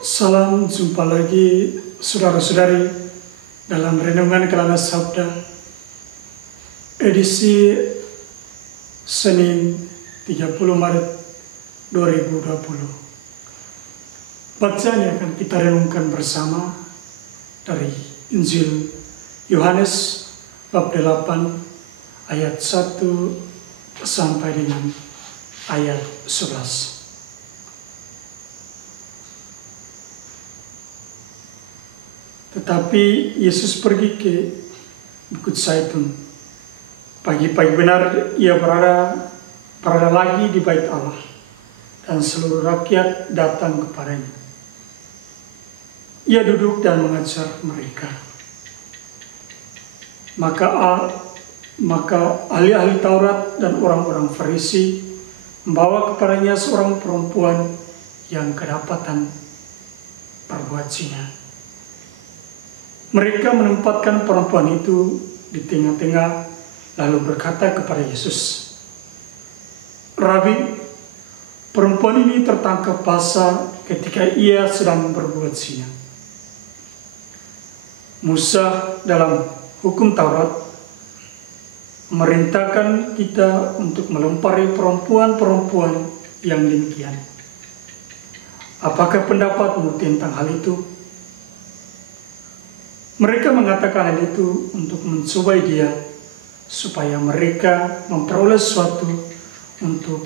Salam jumpa lagi saudara-saudari dalam Renungan Kelana Sabda edisi Senin 30 Maret 2020. Bacaan yang akan kita renungkan bersama dari Injil Yohanes bab 8 ayat 1 sampai dengan ayat 11. Tetapi Yesus pergi ke Bukit Zaitun. Pagi-pagi benar ia berada lagi di bait Allah, dan seluruh rakyat datang kepadanya. Ia duduk dan mengajar mereka. Maka ahli-ahli Taurat dan orang-orang Farisi membawa kepadanya seorang perempuan yang kedapatan berbuat zina. Mereka menempatkan perempuan itu di tengah-tengah, lalu berkata kepada Yesus, "Rabi, perempuan ini tertangkap basah ketika ia sedang berbuat zina. Musa dalam hukum Taurat memerintahkan kita untuk melempari perempuan-perempuan yang demikian. Apakah pendapatmu tentang hal itu?" Mereka mengatakan hal itu untuk mencobai dia, supaya mereka memperoleh sesuatu untuk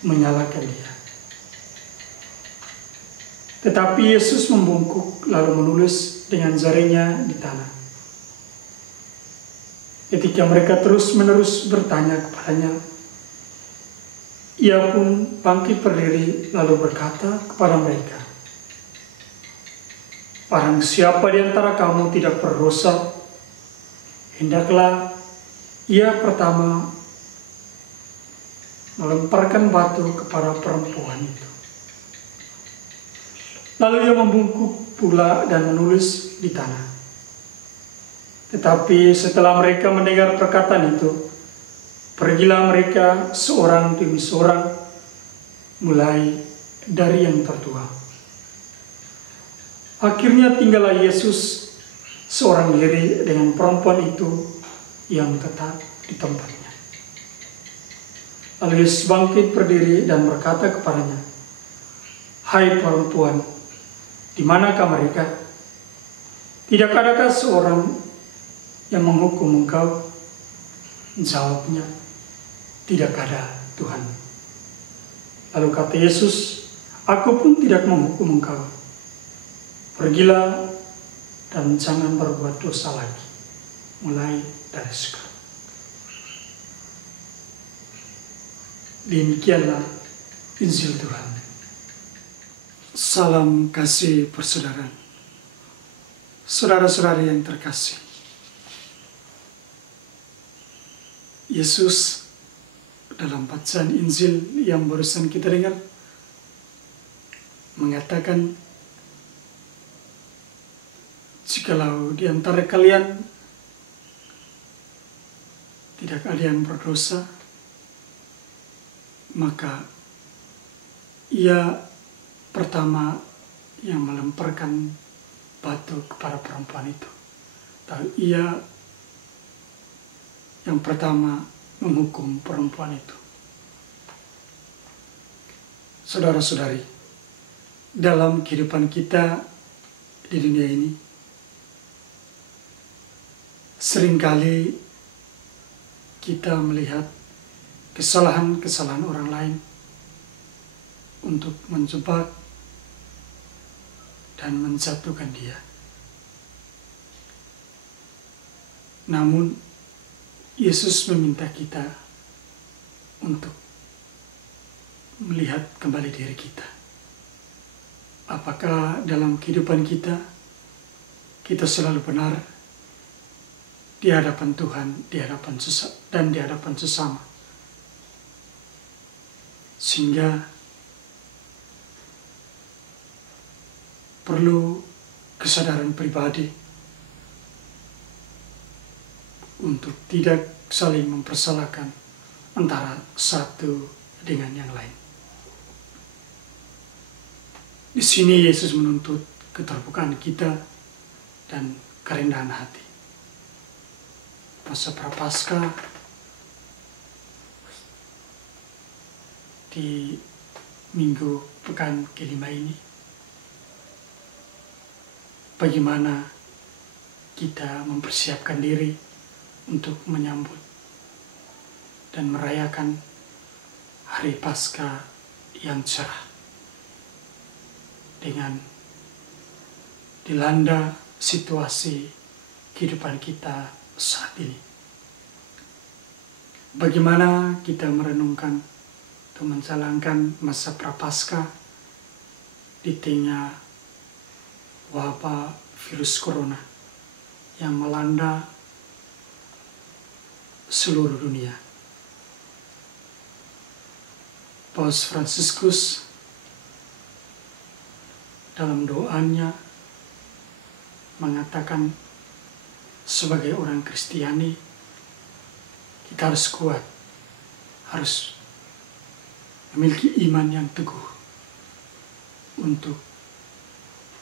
menyalahkan dia. Tetapi Yesus membungkuk lalu menulis dengan jarinya di tanah. Ketika mereka terus-menerus bertanya kepadanya, ia pun bangkit berdiri lalu berkata kepada mereka, "Barang siapa di antara kamu tidak berdosa, hendaklah ia pertama melemparkan batu kepada perempuan itu." Lalu ia membungkuk pula dan menulis di tanah. Tetapi setelah mereka mendengar perkataan itu, pergilah mereka seorang demi seorang, mulai dari yang tertua. Akhirnya tinggallah Yesus seorang diri dengan perempuan itu yang tetap di tempatnya. Lalu Yesus bangkit berdiri dan berkata kepadanya, "Hai perempuan, di manakah mereka? Tidak adakah seorang yang menghukum engkau?" Jawabnya, "Tidak ada, Tuhan." Lalu kata Yesus, "Aku pun tidak menghukum engkau. Pergilah dan jangan berbuat dosa lagi, mulai dari sekarang." Demikianlah Injil Tuhan. Salam kasih persaudaraan. Saudara-saudari yang terkasih, Yesus dalam bacaan Injil yang barusan kita dengar mengatakan, "Jikalau di antara kalian tidak ada yang berdosa, maka ia pertama yang melemparkan batu kepada perempuan itu. Dan ia yang pertama menghukum perempuan itu." Saudara-saudari, dalam kehidupan kita di dunia ini, seringkali kita melihat kesalahan-kesalahan orang lain untuk menjebak dan menjatuhkan dia. Namun, Yesus meminta kita untuk melihat kembali diri kita. Apakah dalam kehidupan kita selalu benar di hadapan Tuhan, di hadapan sesama, sehingga perlu kesadaran pribadi untuk tidak saling mempersalahkan antara satu dengan yang lain. Di sini Yesus menuntut keterbukaan kita dan kerendahan hati. Masa Prapaskah di minggu pekan kelima ini, bagaimana kita mempersiapkan diri untuk menyambut dan merayakan hari Paskah yang cerah dengan dilanda situasi kehidupan kita saat ini. Bagaimana kita merenungkan atau menjalankan masa Prapaskah di tengah wabah virus corona yang melanda seluruh dunia. Paus Fransiskus dalam doanya mengatakan, sebagai orang Kristiani kita harus kuat, harus memiliki iman yang teguh untuk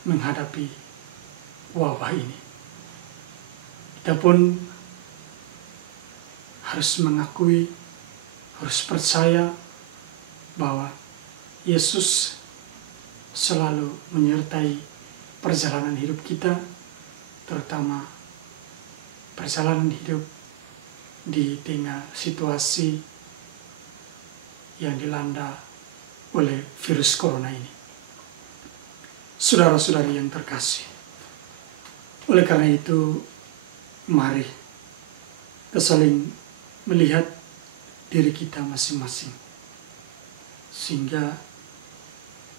menghadapi wabah ini. Kita pun harus mengakui, harus percaya bahwa Yesus selalu menyertai perjalanan hidup kita, terutama perjalanan hidup di tengah situasi yang dilanda oleh virus corona ini. Saudara-saudari yang terkasih, oleh karena itu, mari kita saling melihat diri kita masing-masing, sehingga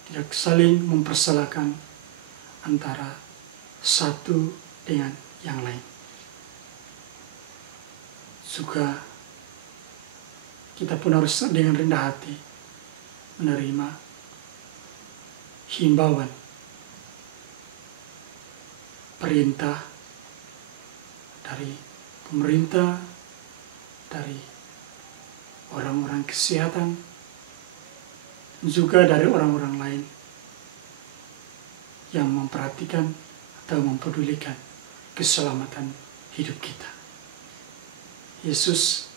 tidak saling mempersalahkan antara satu dengan yang lain. Juga kita pun harus dengan rendah hati menerima himbauan, perintah dari pemerintah, dari orang-orang kesehatan, juga dari orang-orang lain yang memperhatikan atau mempedulikan keselamatan hidup kita. Yesus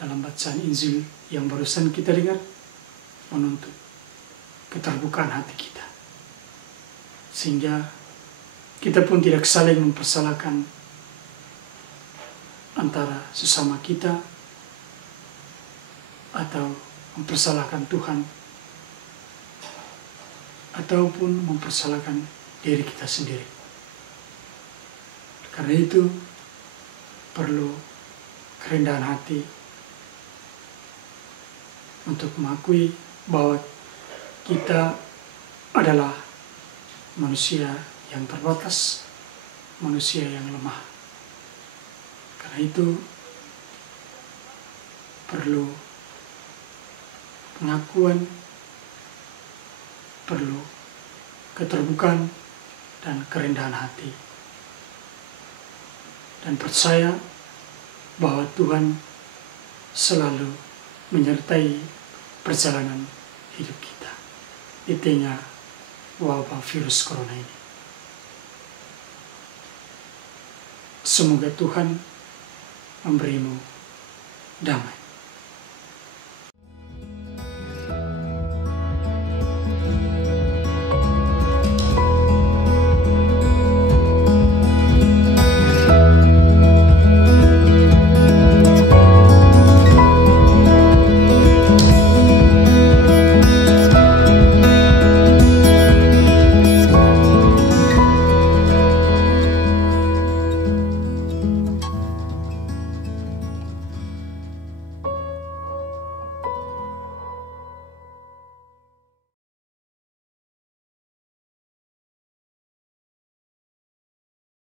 dalam bacaan Injil yang barusan kita dengar menuntut keterbukaan hati kita, sehingga kita pun tidak saling mempersalahkan antara sesama kita atau mempersalahkan Tuhan ataupun mempersalahkan diri kita sendiri. Karena itu perlu kerendahan hati untuk mengakui bahwa kita adalah manusia yang terbatas, manusia yang lemah. Karena itu perlu pengakuan, perlu keterbukaan dan kerendahan hati, dan percaya bahwa Tuhan selalu menyertai perjalanan hidup kita di tengah wabah virus corona ini. Semoga Tuhan memberimu damai.